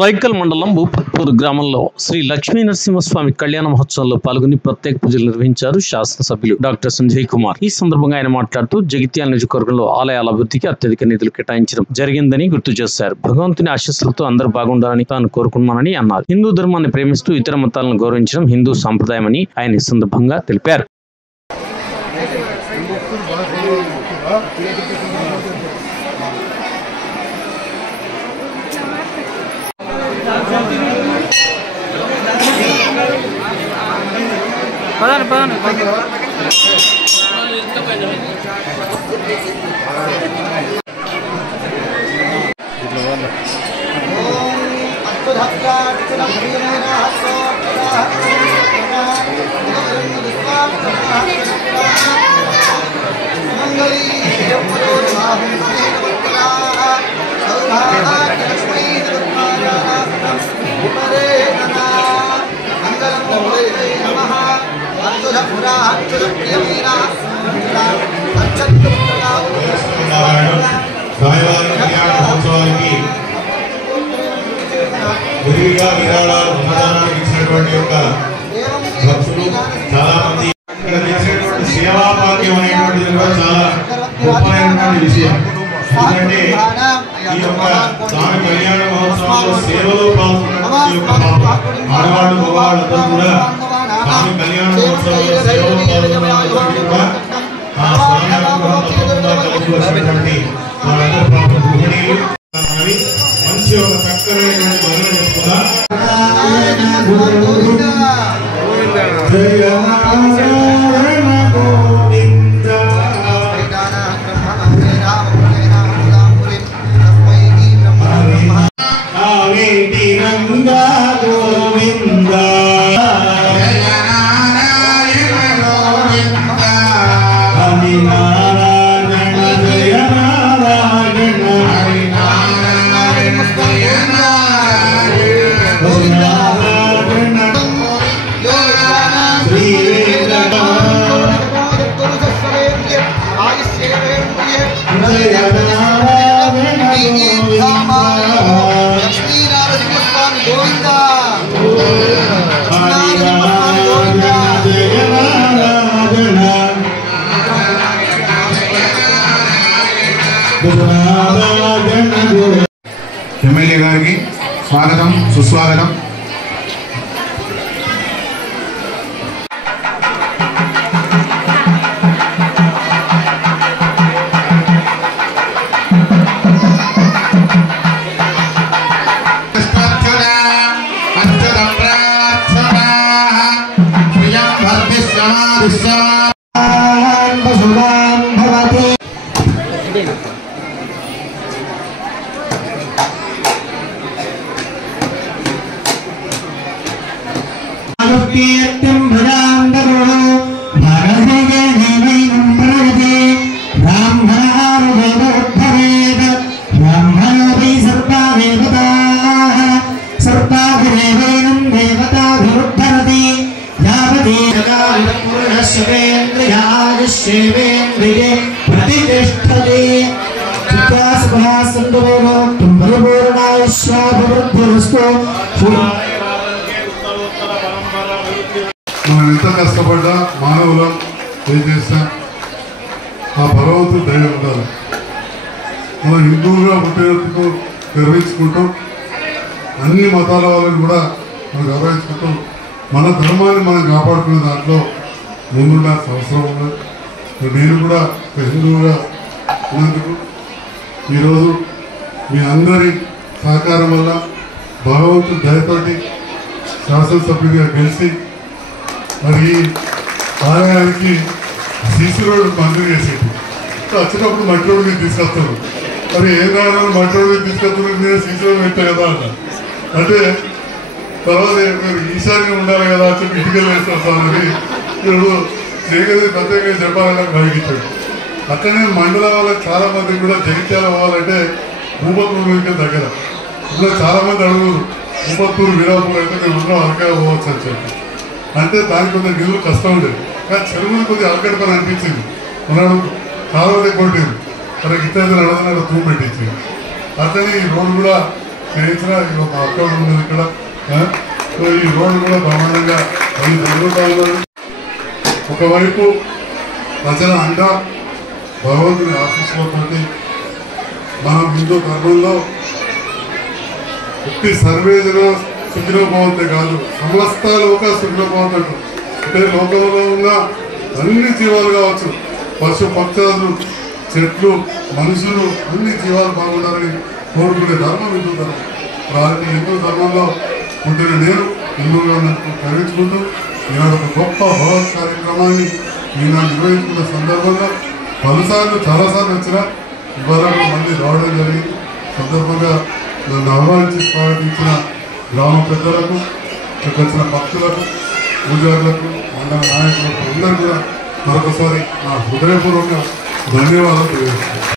రైకల్ మండలం భూపత్పూర్ గ్రామంలో శ్రీ లక్ష్మీ నరసింహస్వామి కళ్యాణ మహోత్సవంలో పాల్గొని ప్రత్యేక పూజలు నిర్వహించారు శాసనసభ్యులు డాక్టర్ సంజయ్ కుమార్. ఈ సందర్భంగా ఆయన మాట్లాడుతూ జగిత్యాల నియోజకవర్గంలో ఆలయాల అభివృద్ధికి అత్యధిక నిధులు కేటాయించడం జరిగిందని గుర్తు చేశారు. భగవంతుని ఆశీస్సులతో అందరూ బాగుండాలని తాను కోరుకున్నానని అన్నారు. హిందూ ధర్మాన్ని ప్రేమిస్తూ ఇతర మతాలను గౌరవించడం హిందూ సాంప్రదాయమని ఆయన ఈ సందర్భంగా తెలిపారు. విరివిగా విరాళాలు అన్నదానానికి ఇచ్చినటువంటి యొక్క భక్తులు చాలా మంది ఇక్కడ ఇచ్చినటువంటి సేవా భాగ్యం అనేటువంటిది కూడా చాలా గొప్పమైనటువంటి విషయం. ఎందుకంటే ఈ యొక్క స్వామి కళ్యాణ మహోత్సవంలో సేవలో పాల్గొన్నటువంటి యొక్క ఆడవాళ్ళు మగవాళ్ళు అందరూ కూడా స్వామి కళ్యాణ మహోత్సవంలో సేవలో పాల్గొన్నటువంటి కూడా ఆ స్వామి అనుగ్రహం తప్పకుండా కలుగుతున్నటువంటి వాళ్ళందరూ పాపం గృహిణీలు మంచి ఒక చక్కనైనటువంటి మహిళ చెప్తున్నా. ఎమ్మెల్యే గారికి స్వాగతం సుస్వాగతం. మనం ఎంత కష్టపడ్డా మానవులం ఏం చేస్తా ఆ భగవంతుడు దయ ఉండాలి. మనం హిందువుగా పుట్టినందుకు గర్వించుకుంటాం, అన్ని మతాల వాళ్ళని కూడా మనం గౌరవించుకుంటాం. మన ధర్మాన్ని మనం కాపాడుకునే దాంట్లో ముందుండాల్సిన అవసరం ఉన్నది. నేను కూడా ఒక హిందువుగా ఉన్నందుకు ఈరోజు మీ అందరి సహకారం వల్ల భగవంతుడి దయతోటి శాసనసభ్యుడిగా గెలిచి మరి ఆలయానికి సీసీ రోడ్డు మంజూరు చేసేది. వచ్చినప్పుడు మట్టి రోడ్డు మీద తీసుకొస్తారు. మరి ఏ నాయన మట్టి రోడ్డు మీద తీసుకొస్తున్నారు, నేను సీసీ రోడ్డు పెట్టా కదా అన్న. అంటే తర్వాత మీరు ఈశాన్యం ఉండాలి కదా అని చెప్పి ఇటుకలు వేస్తామని ఇప్పుడు చేయగలిగి ప్రత్యేకంగా చెప్పాలని భావించాడు. అట్లనే మండల వాళ్ళకి చాలా మంది కూడా జగిత్యాల పోవాలంటే భూపత్పూర్ దగ్గర ఇంకా చాలా మంది అడుగురు భూపత్పూర్ వీరాపూర్ అయితే మేము అందరం అరకాయ పోవచ్చు అని చెప్పి. అంటే దానికి కొంచెం నిధులు కష్టం ఉండేది. కానీ చెరువులు కొద్దిగా అలకటి పని అనిపించింది. ఉన్నాడు కాలువలే కొట్టింది. అక్కడ ఇతర నడవదన తూము పెట్టించింది. అట్లనే ఈ రోడ్డు కూడా చేయించిన ఒక అక్కడ ఉన్నది ఇక్కడ. సో ఈ రోడ్డు కూడా బ్రహ్మాండంగా అది జరుగుతూ ఉన్నది. ఒకవైపు ప్రజల అండ భగవంతుని ఆశీస్సులో తోటి మనం హిందూ ధర్మంలో ఉట్టి సర్వేజన సుఖినోభవంతే కాదు, సమస్త లోక సుఖినోభవంతు. అంటే లోకంలో ఉన్న అన్ని జీవాలు కావచ్చు, పశు పక్షాలు, చెట్లు, మనుషులు, అన్ని జీవాలు బాగుండాలని కోరుకునే ధర్మం హిందూ ధర్మం. అలాంటి హిందూ ధర్మంలో పుట్టిన నేను హిందువుగా గర్వించుకుంటూ ఈనాడు ఒక గొప్ప భగవత్ కార్యక్రమాన్ని ఈనాడు నిర్వహించుకున్న సందర్భంగా పలుసార్లు చాలాసార్లు వచ్చిన ఇవాళ మళ్ళీ రావడం జరిగింది. సందర్భంగా నన్ను ఆహ్వానించి స్వాగతించిన గ్రామ పెద్దలకు, ఇక్కడికి వచ్చిన భక్తులకు, పూజారులకు, మండల నాయకులకు అందరూ కూడా మరొకసారి నా హృదయపూర్వక ధన్యవాదాలు తెలియజేస్తున్నాను.